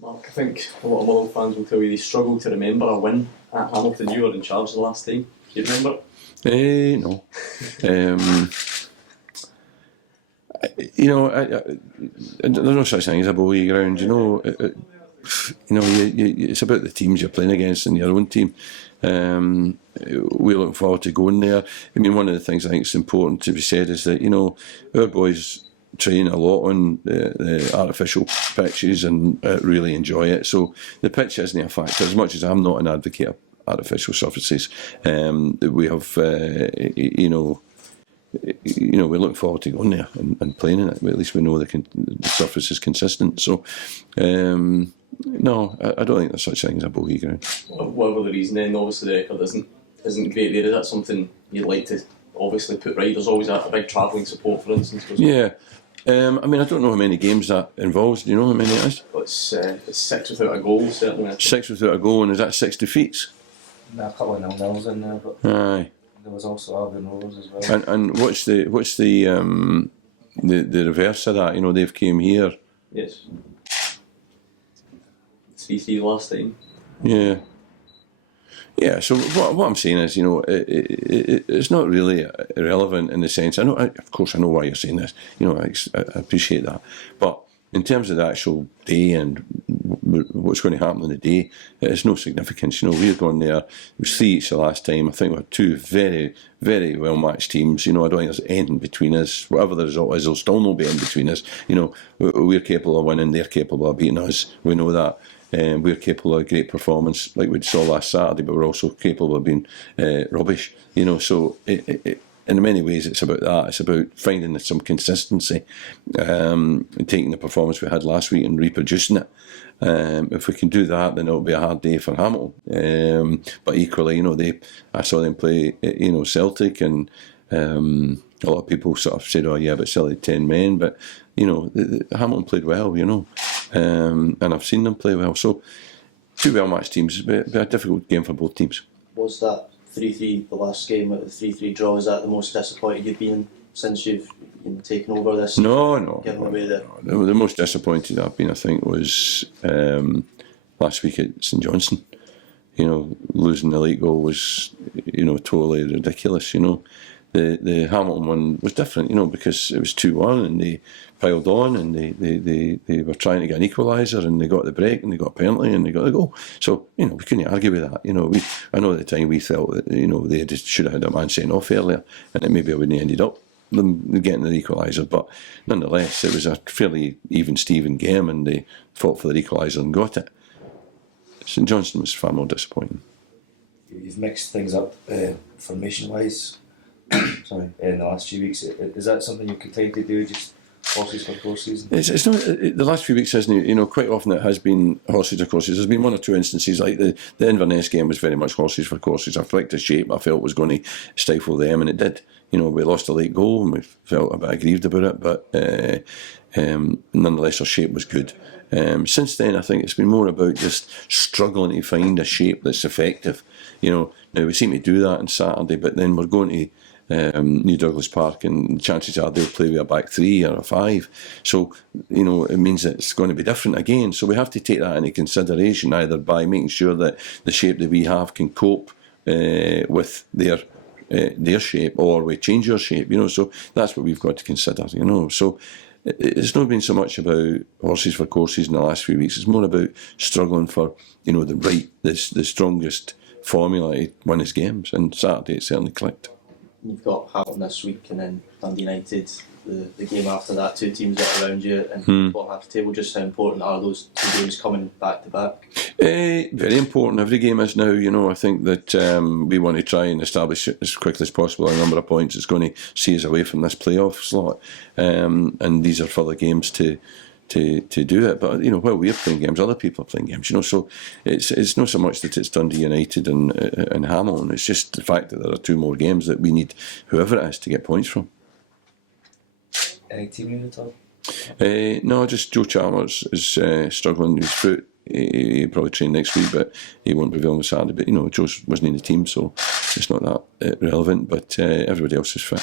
Mark, I think a lot of Motherwell fans will tell you they struggle to remember a win at Hamilton. You were in charge the last time. Do you remember it? No. There's no such thing as a bogey ground. It's about the teams you're playing against and your own team. We're looking forward to going there. I mean, one of the things I think is important to be said is that our boys train a lot on the artificial pitches and really enjoy it. So the pitch isn't a factor. As much as I'm not an advocate of artificial surfaces, we have we're looking forward to going there and playing in it. At least we know the surface is consistent. So no, I don't think there's such thing as a bogey ground. Whatever the reason, then obviously the record isn't great there. Is that something you'd like to obviously put right? There's always a big travelling support, for instance. Yeah. I mean, I don't know how many games that involves. Do you know how many it is? Well, it's 6 without a goal, certainly. 6 without a goal, and is that 6 defeats? A couple of nil-nils in there, but aye. There was also Albion Rovers as well. And what's the reverse of that? They've came here. Yes. 3-3 last time. Yeah. Yeah, so what I'm saying is, it's not really irrelevant in the sense. Of course, I know why you're saying this. I appreciate that, but in terms of the actual day and what's going to happen on the day, it has no significance. We've gone there. It was 3 each the last time. I think we had 2 very, very well matched teams. I don't think there's anything between us. Whatever the result is, there'll still no be in between us. We're capable of winning. They're capable of beating us. We know that. We're capable of a great performance like we saw last Saturday, but we're also capable of being rubbish. So in many ways it's about that. It's about finding some consistency, taking the performance we had last week and reproducing it. If we can do that, then it'll be a hard day for Hamilton. But equally, I saw them play, Celtic, and a lot of people sort of said, "Oh yeah, but Celtic 10 men." But Hamilton played well, and I've seen them play well. So 2 well-matched teams. It'll be a difficult game for both teams. Was that 3-3 the last game, at the 3-3 draw? Is that the most disappointed you've been since you've taken over this? No. Giving away The most disappointed I've been, I think, was last week at St Johnstone. Losing the late goal was, totally ridiculous. The Hamilton one was different, because it was 2-1 and they piled on and they were trying to get an equaliser and they got the break and they got a penalty and they got the goal. So, we couldn't argue with that. I know at the time we felt that, they just should have had a man sent off earlier and it maybe wouldn't have ended up them getting the equaliser. But nonetheless, it was a fairly even-Steven game and they fought for the equaliser and got it. St Johnstone was far more disappointing. You've mixed things up formation-wise. Sorry, in the last few weeks, is that something you continue to do? Just horses for courses? It's not the last few weeks, isn't it? Quite often it has been horses for courses. There's been 1 or 2 instances, like the Inverness game was very much horses for courses. I flicked a shape I felt was going to stifle them, and it did. We lost a late goal and we felt a bit aggrieved about it, but nonetheless our shape was good. Since then, I think it's been more about just struggling to find a shape that's effective. Now we seem to do that on Saturday, but then we're going to New Douglas Park, and chances are they'll play with a back 3 or a 5. So, it means that it's going to be different again. So we have to take that into consideration, either by making sure that the shape that we have can cope with their shape, or we change our shape. So that's what we've got to consider. So it's not been so much about horses for courses in the last few weeks. It's more about struggling for the strongest formula to win his games. And Saturday it certainly clicked. You've got Hamilton this week and then Dundee United, the game after that, 2 teams that are around you and bottom half the table. Just how important are those 2 games coming back to back? Very important. Every game is now. I think that we want to try and establish as quickly as possible a number of points that's going to see us away from this playoff slot. And these are further games to do it, but while we're playing games, other people are playing games. So it's not so much that it's Dundee United and Hamilton. It's just the fact that there are 2 more games that we need whoever it is to get points from. Any team news at all? No, just Joe Chalmers is struggling with his foot. He'll probably train next week, but he won't be available Saturday. But Joe wasn't in the team, so it's not that relevant. But everybody else is fit.